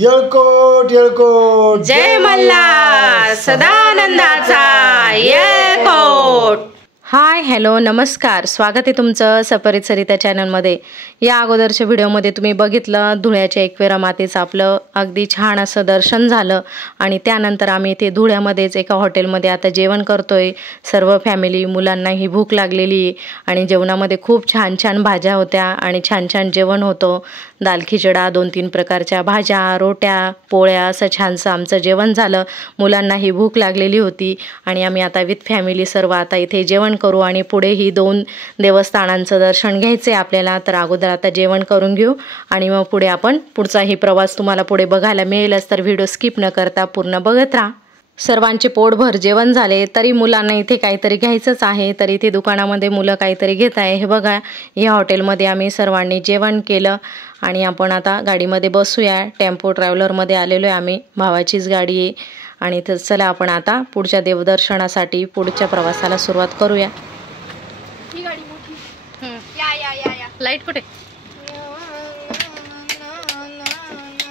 येळकोट येळकोट जय मल्हार सदानंदाचा येळकोट। हाय हॅलो नमस्कार, स्वागत आहे तुमचं सपरित सरिता चॅनलमध्ये। या अगोदरच्या व्हिडिओमध्ये तुम्ही बघितलं धुळ्याच्या एकविरा मातेचं आपलं अगदी छान असं दर्शन झालं आणि त्यानंतर आम्ही इथे धुळ्यामध्येच एका हॉटेलमध्ये आता जेवण करतोय सर्व फॅमिली। मुलांनाही भूक लागलेली आणि जेवणामध्ये खूप छान छान भाज्या होत्या आणि छान छान जेवण होतं। दाल खिचडा, 2-3 प्रकारच्या भाज्या, रोट्या, पोळ्या असं छानसं आमचं जेवण झालं। मुलांनाही भूक लागलेली होती आणि आम्ही आता विथ फॅमिली सर्व आता इथे जेवण करू आणि पुढे ही 2 देवस्थानांचं दर्शन घ्यायचे आपल्याला। तर अगोदर आता जेवण करून घेऊ आणि मग पुढे आपण पुढचाही प्रवास तुम्हाला पुढे बघायला मिळेलच, तर व्हिडिओ स्किप न करता पूर्ण बघत राहा। सर्वांचे पोटभर जेवण झाले तरी मुलांना इथे काहीतरी घ्यायचंच आहे, तर इथे दुकानामध्ये मुलं काहीतरी घेत आहे। हे बघा, या हॉटेलमध्ये आम्ही सर्वांनी जेवण केलं आणि आपण आता गाडीमध्ये बसूया। टेम्पो ट्रॅव्हलरमध्ये आलेलो आहे आम्ही, भावाचीच गाडी आहे आणि तर चला आपण आता पुढच्या देवदर्शनासाठी पुढच्या प्रवासाला सुरुवात करूया। ही गाडी मोठी या या या या लाईट कुठे?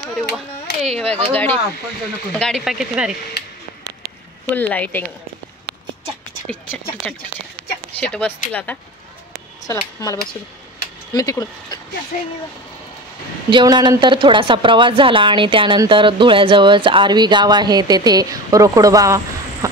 अरे वा, हे बघा गाडी पा किती भारी, फुल लाइटिंग। शीट बसतील आता, चला मला बसू दे, मी तिकडून। जेवणानंतर थोडासा प्रवास झाला आणि त्यानंतर धुळ्याजवळच आरवी गाव आहे, तेथे रोकडोबा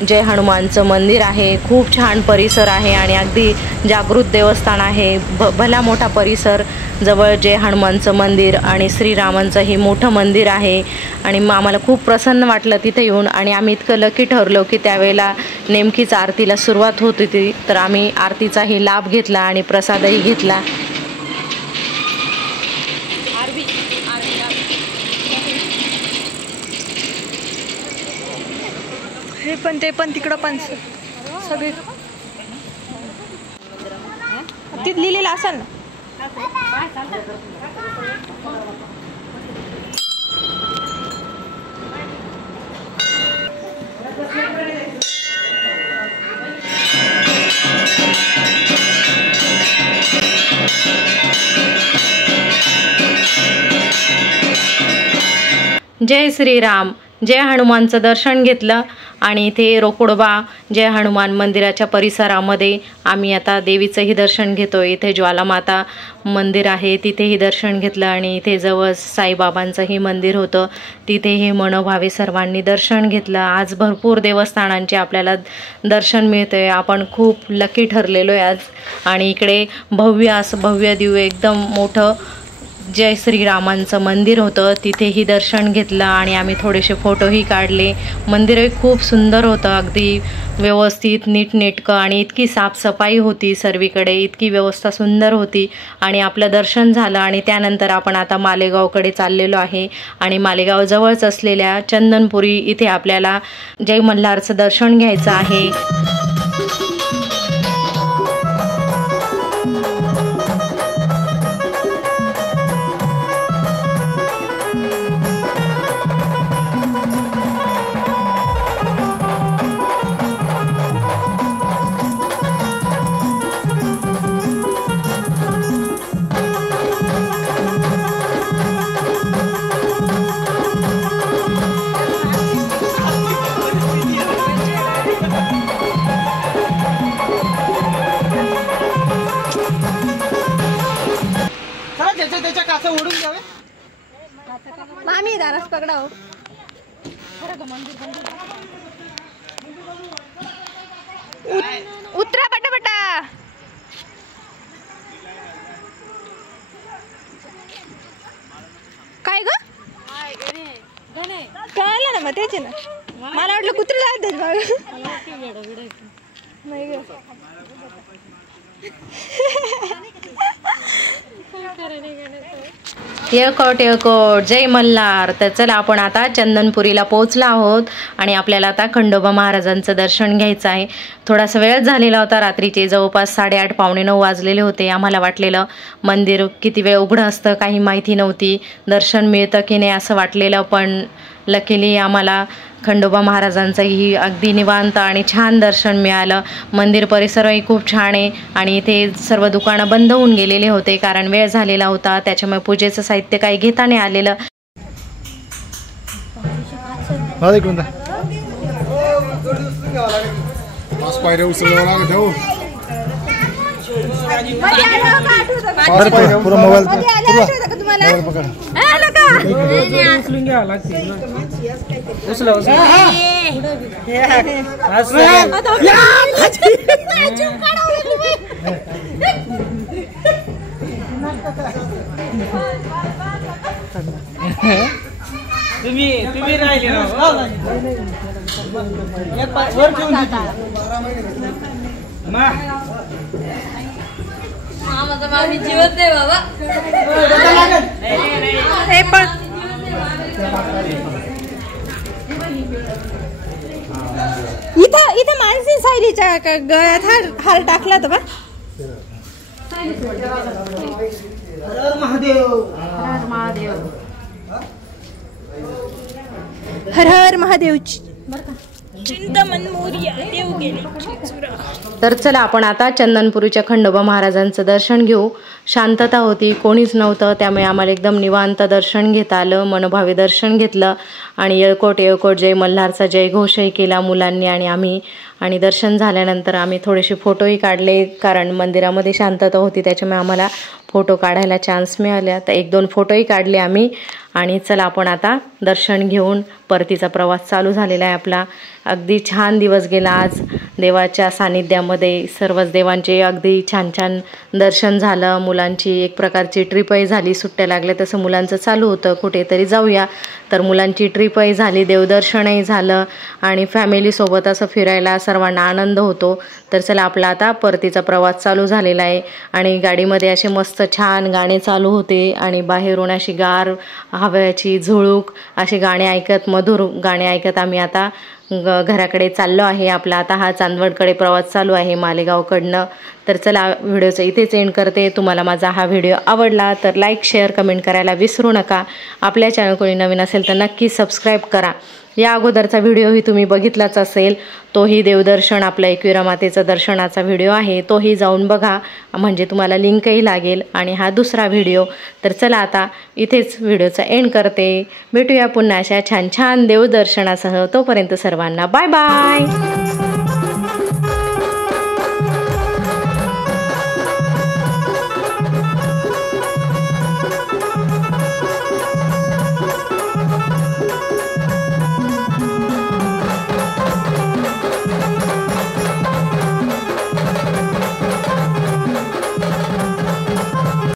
जय हनुमानचं मंदिर आहे। खूप छान परिसर आहे आणि अगदी जागृत देवस्थान आहे। भला मोठा परिसर, जवळ जय हनुमानचं मंदिर आणि श्रीरामांचंही मोठं मंदिर आहे आणि आम्हाला खूप प्रसन्न वाटलं तिथे येऊन आणि आम्ही इतकं लकी ठरलो की त्यावेळेला नेमकीच आरतीला सुरुवात होत होती, तर आम्ही आरतीचाही लाभ घेतला आणि प्रसादही घेतला। हे पण ते पण तिकडं पण सगळे तिथे लिहिलेलं असेल ना। जय श्रीराम, जय हनुमानचं दर्शन घेतलं आणि इथे रोकडोबा जय हनुमान मंदिराच्या परिसरामध्ये आम्ही आता देवीचंही दर्शन घेतोय। इथे ज्वालामाता मंदिर आहे, तिथेही दर्शन घेतलं आणि इथे जवळ साईबाबांचंही मंदिर होतं, तिथेही मनोभावे सर्वांनी दर्शन घेतलं। आज भरपूर देवस्थानांचे आपल्याला दर्शन मिळतंय, आपण खूप लकी ठरलेलो आहे आज। आणि इकडे भव्य दिव्य एकदम मोठं जय श्रीरामांचं मंदिर होतं, तिथेही दर्शन घेतलं आणि आम्ही थोडेसे फोटोही काढले। मंदिरही खूप सुंदर होतं, अगदी व्यवस्थित नीटनेटकं आणि इतकी साफसफाई होती सर्वीकडे, इतकी व्यवस्था सुंदर होती आणि आपलं दर्शन झालं। आणि त्यानंतर आपण आता मालेगावकडे चाललेलो आहे आणि मालेगाव जवळच असलेल्या चंदनपुरी इथे आपल्याला जय मल्हारचं दर्शन घ्यायचं आहे। मामी दारास पकडाओ। उतरा पटापटा। काय ग कळलं ना, मग तेच ना, मला वाटलं कुत्रे लागतात बाग नाही ग। येळकोट येळकोट जय मल्हार। तर चला आपण आता चंदनपुरीला पोहोचलो आहोत आणि आपल्याला आता खंडोबा महाराजांचं दर्शन घ्यायचं आहे। थोडासा वेळ झालेला होता, रात्रीचे जवळपास 8:30 पावणे 9 वाजलेले होते। आम्हाला वाटलेलं मंदिर किती वेळ उघडं असतं काही माहिती नव्हती, दर्शन मिळतं की नाही असं वाटलेलं, पण लकीली आम्हाला खंडोबा महाराजांचंही अगदी निवांत आणि छान दर्शन मिळालं। मंदिर परिसरही खूप छान आहे आणि इथे सर्व दुकानं बंद होऊन गेलेले होते कारण वेळ झालेला होता, त्याच्यामुळे पूजेचं साहित्य काही घेता नाही आलेलं। मला इकडून जा. पायऱ्या उचलावं लागत हो. बरं बरं पुरा मोबाईल तुम्हाला पकड. उचलून घ्यावं लागते तुम्ही राहिले ना वर ठेवून जीवत आहे बाबा. हे पण इथं मानसी सायलीच्या गळ्यात हार टाकला होता बा. हर हर महादेवची चिंतामण मोरया देव गेले. तर चला आपण आता चंदनपुरीच्या खंडोबा महाराजांचं दर्शन घेऊ. शांतता होती, कोणीच नव्हतं, त्यामुळे आम्हाला एकदम निवांत दर्शन घेता आलं. मनोभावे दर्शन घेतलं आणि येळकोट येळकोट जय मल्हारचा जय घोषही केला मुलांनी आणि आम्ही. आणि दर्शन झाल्यानंतर आम्ही थोडेसे फोटोही काढले, कारण मंदिरामध्ये शांतता होती त्याच्यामुळे आम्हाला फोटो काढायला चान्स मिळाला. तर 1-2 फोटोही काढले आम्ही. आणि चला आपण आता दर्शन घेऊन परतीचा प्रवास चालू झालेला आहे आपला. अगदी छान दिवस गेला आज देवाच्या सानिध्यामध्ये. सर्वच देवांचे अगदी छान छान दर्शन झालं. मुलांची एक प्रकारची ट्रिपही झाली. सुट्ट्या लागल्या तसं मुलांचं चालू होतं कुठेतरी जाऊया, तर मुलांची ट्रिपही झाली, देवदर्शनही झालं आणि फॅमिलीसोबत असं फिरायला सर्वांना आनंद होतो. तर चला आपला आता परतीचा प्रवास चालू झालेला आहे. आणि गाडीमध्ये असे मस्त छान गाणे चालू होते आणि बाहेरून अशी गार हव्याची झुळूक असे गाणे ऐकत, मधुर गाणे ऐकत आम्ही आता घराकडे चाललो आहे. आपला आता हा चांदवडकडे प्रवास चालू आहे मालेगावकडनं. तर चला व्हिडिओचं इथेच एंड करते. तुम्हाला माझा हा व्हिडिओ आवडला तर लाईक शेअर कमेंट करायला विसरू नका. आपल्या चॅनल कोणी नवीन असेल तर नक्की सबस्क्राईब करा. या अगोदरचा व्हिडिओही तुम्ही बघितलाच असेल, तोही देवदर्शन आपल्या एकविरा मातेचा दर्शनाचा व्हिडिओ आहे, तोही जाऊन बघा, म्हणजे तुम्हाला लिंकही लागेल. आणि हा दुसरा व्हिडिओ. तर चला आता इथेच व्हिडिओचा एंड करते. भेटूया पुन्हा अशा छान छान देवदर्शनासह. तोपर्यंत सर्वांना बाय बाय.